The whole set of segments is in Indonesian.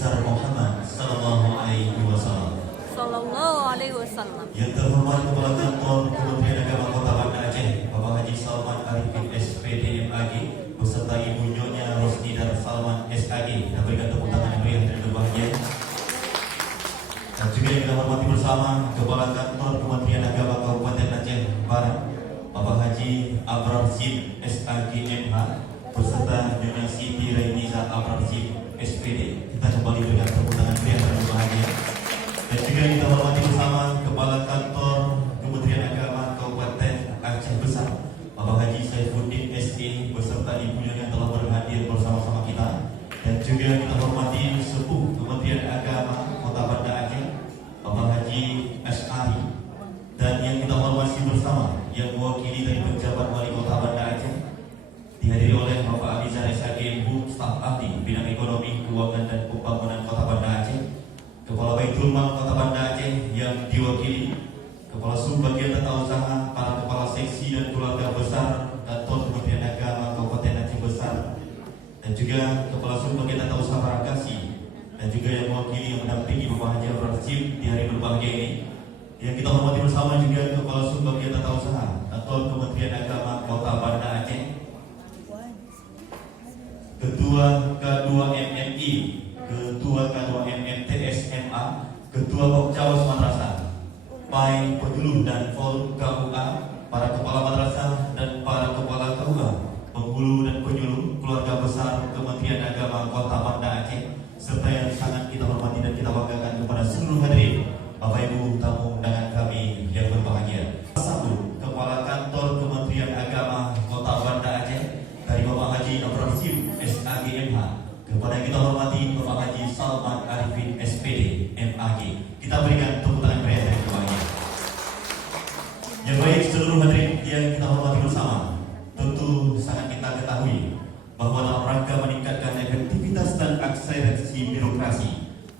besar Muhammad Sallallahu Alaihi Wasallam. Yang terhormat Kepala Kantor Kementerian Agama Kota Banda Aceh, Bapak Haji Salman Arifin SPD MAG, beserta Ibu Nyonya Rosnidar Salman SAG, dan berikan tepuk tangan yang berbahagia. Dan juga yang kita hormati bersama Kepala Kantor Kementerian Agama Kabupaten Aceh Barat, Bapak Haji Abrar Zin SAG MH, beserta Nyonya Siti Rainiza Abrar Zin SPD. Kita kembali berikan tepuk tangan yang berbahagia. Dan juga kita hormati bersama Kepala Kantor Kementerian Agama Kabupaten Aceh Besar, Bapak Haji Saifuddin SE, beserta ibunya yang telah berhadir bersama-sama kita. Dan juga kita hormati Sepuh Kementerian Agama Kota Banda Aceh, Bapak Haji Asy'ari. Dan yang kita hormati bersama yang mewakili dari pejabat Wali Kota Banda Aceh, dihadiri oleh Bapak Abizar SAG, Bu Staf Ahli Bidang Ekonomi, Keuangan dan Pembangunan Kota Banda Aceh, Kepala Baitul Mal Kota Banda Aceh yang diwakili Kepala Subbagian Tata Usaha, para Kepala Seksi dan Keluarga Besar Kantor Kementerian Agama Kabupaten Aceh Besar, dan juga Kepala Subbagian Tata Usaha Parakasi, dan juga yang mewakili yang mendampingi Bapak Haji Abrar Zin di hari berbahagia ini. Yang kita hormati bersama juga Kepala Subbagian Tata Usaha Kantor Kementerian Agama Kota Banda Aceh, Ketua K2MMI, Ketua K2MMTS MA, Ketua Pokcawas Madrasah, PAI Penyuluh dan Forum KUA, para Kepala Madrasah dan para Kepala KUA, Penghulu dan Penyuluh, Keluarga Besar Kementerian Agama Kota Banda Aceh, serta yang sangat kita hormati dan kita banggakan kepada seluruh hadirin, Bapak Ibu tamu undangan kami yang berbahagia. Satu, Kepala Kantor Kementerian Agama Kota Banda Aceh dari Bapak Haji Abrar Zin SAG MH, kepada yang kita hormati Bapak Haji Salman Arifin SPD MAG. Kita berikan tepuk tangan meriah dari kebahagiaan. Yang baik, seluruh hadirin yang kita hormati bersama, tentu sangat kita ketahui bahwa dalam rangka meningkatkan efektivitas dan akselerasi birokrasi,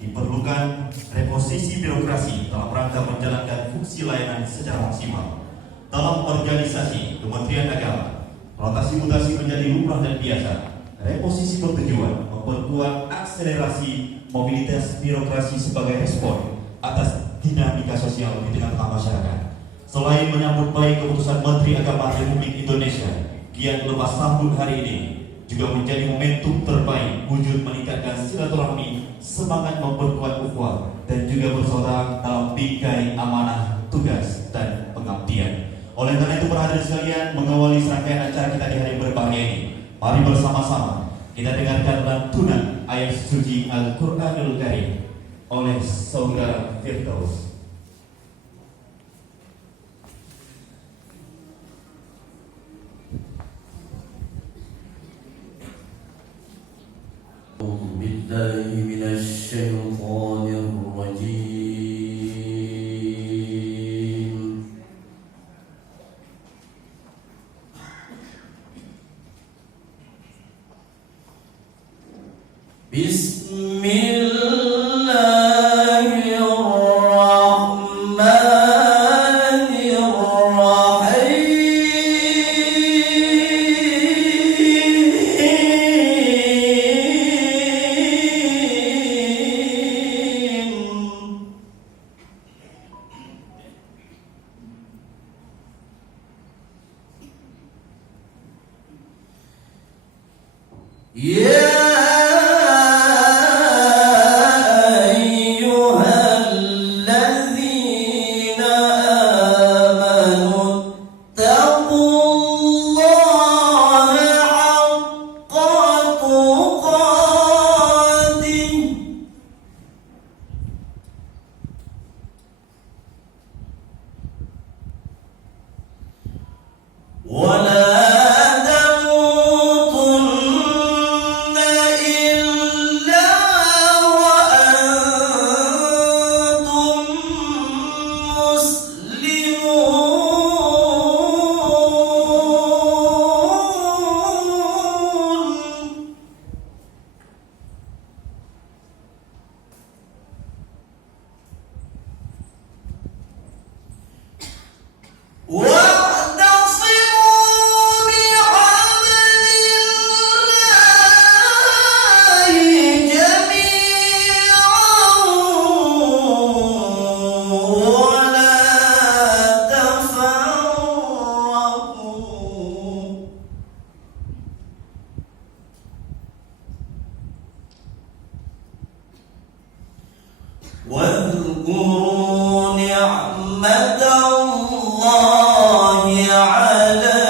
diperlukan reposisi birokrasi dalam rangka menjalankan fungsi layanan secara maksimal. Dalam organisasi Kementerian Agama, rotasi mutasi menjadi lumrah dan biasa. Reposisi bertujuan memperkuat akselerasi mobilitas birokrasi sebagai respon atas dinamika sosial di tengah-tengah masyarakat. Selain menyambut baik keputusan Menteri Agama Republik Indonesia kian lepas sambut hari ini, juga menjadi momentum terbaik wujud meningkatkan silaturahmi, semangat memperkuat ukhuwah, dan juga bersaudara dalam bingkai amanah, tugas, dan pengabdian. Oleh karena itu, para hadirin sekalian, mengawali serangkaian acara kita di hari berbahagia ini, mari bersama-sama kita dengarkan lantunan ayat suci Al-Quranul Karim oleh Saudara Firdaus. Billahi minasyaitonir rajim. ولا تموتن واذكروا نعمة الله عليكم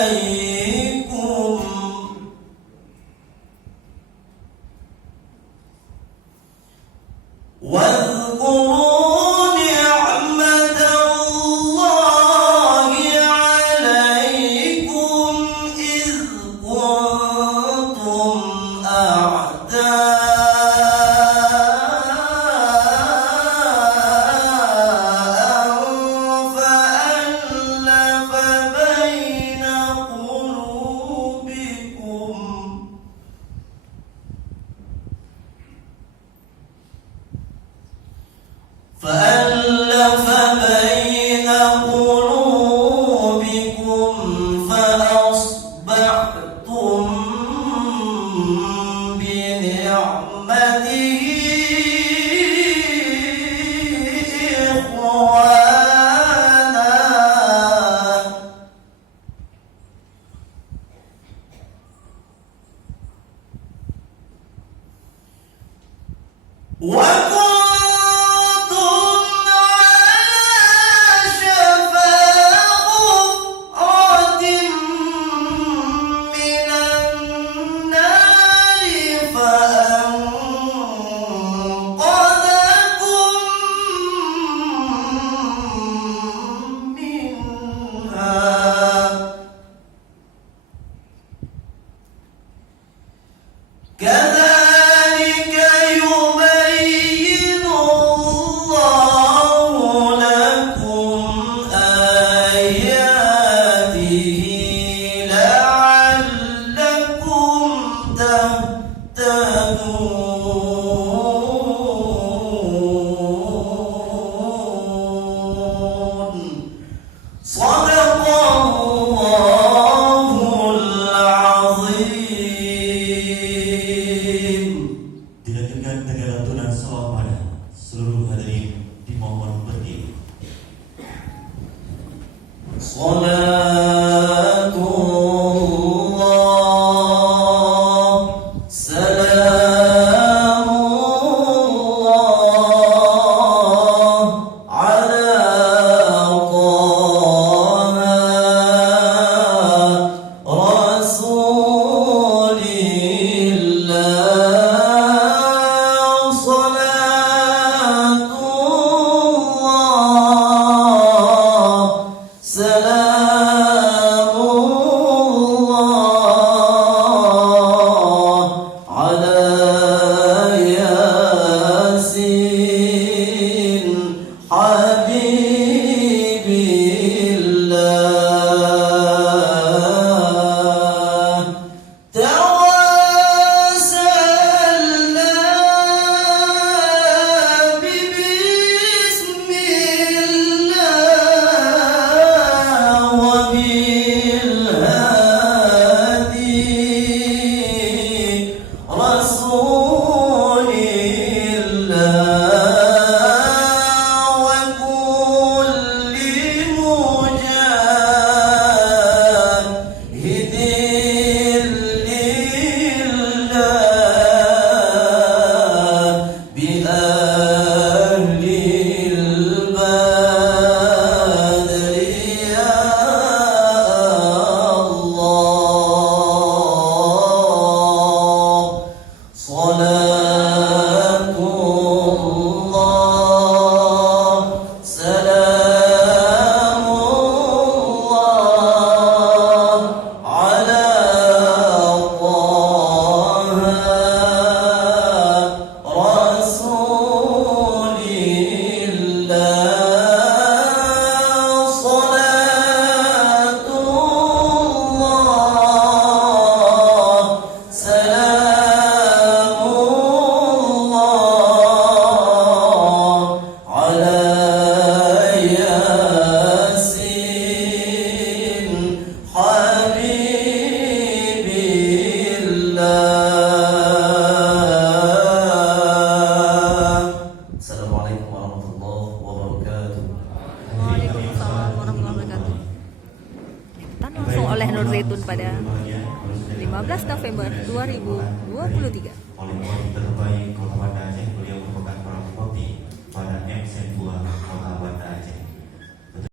واذكروا نعمة الله عليكم إذ كنتم فألف بين قلوبكم فأصبحتم بنعمته إخوانا كذلك يبين الله لكم آياته لعلكم تهتدون صدق الله العظيم. Dilanjutkan dengan lantunan salawat pada seluruh hadirin dimohon berdiri. Salatullah salamullah ala Taha Rasulillah salatullah salamullah ala Yasin Habibillah tawassalna bismillah wa bilhadi rasulillah wa kulli mujahidin lillah bi ahlil badri ya Allah salatullah salamullah ala Taha Rasulillah salatullah salamullah ala Yasin Habibillah. Assalamualaikum warahmatullahi wabarakatuh. Waalaikumsalam warahmatullahi wabarakatuh. Dan langsung oleh Nur Zaitun pada 15 November 2023. Oleh orang terbaik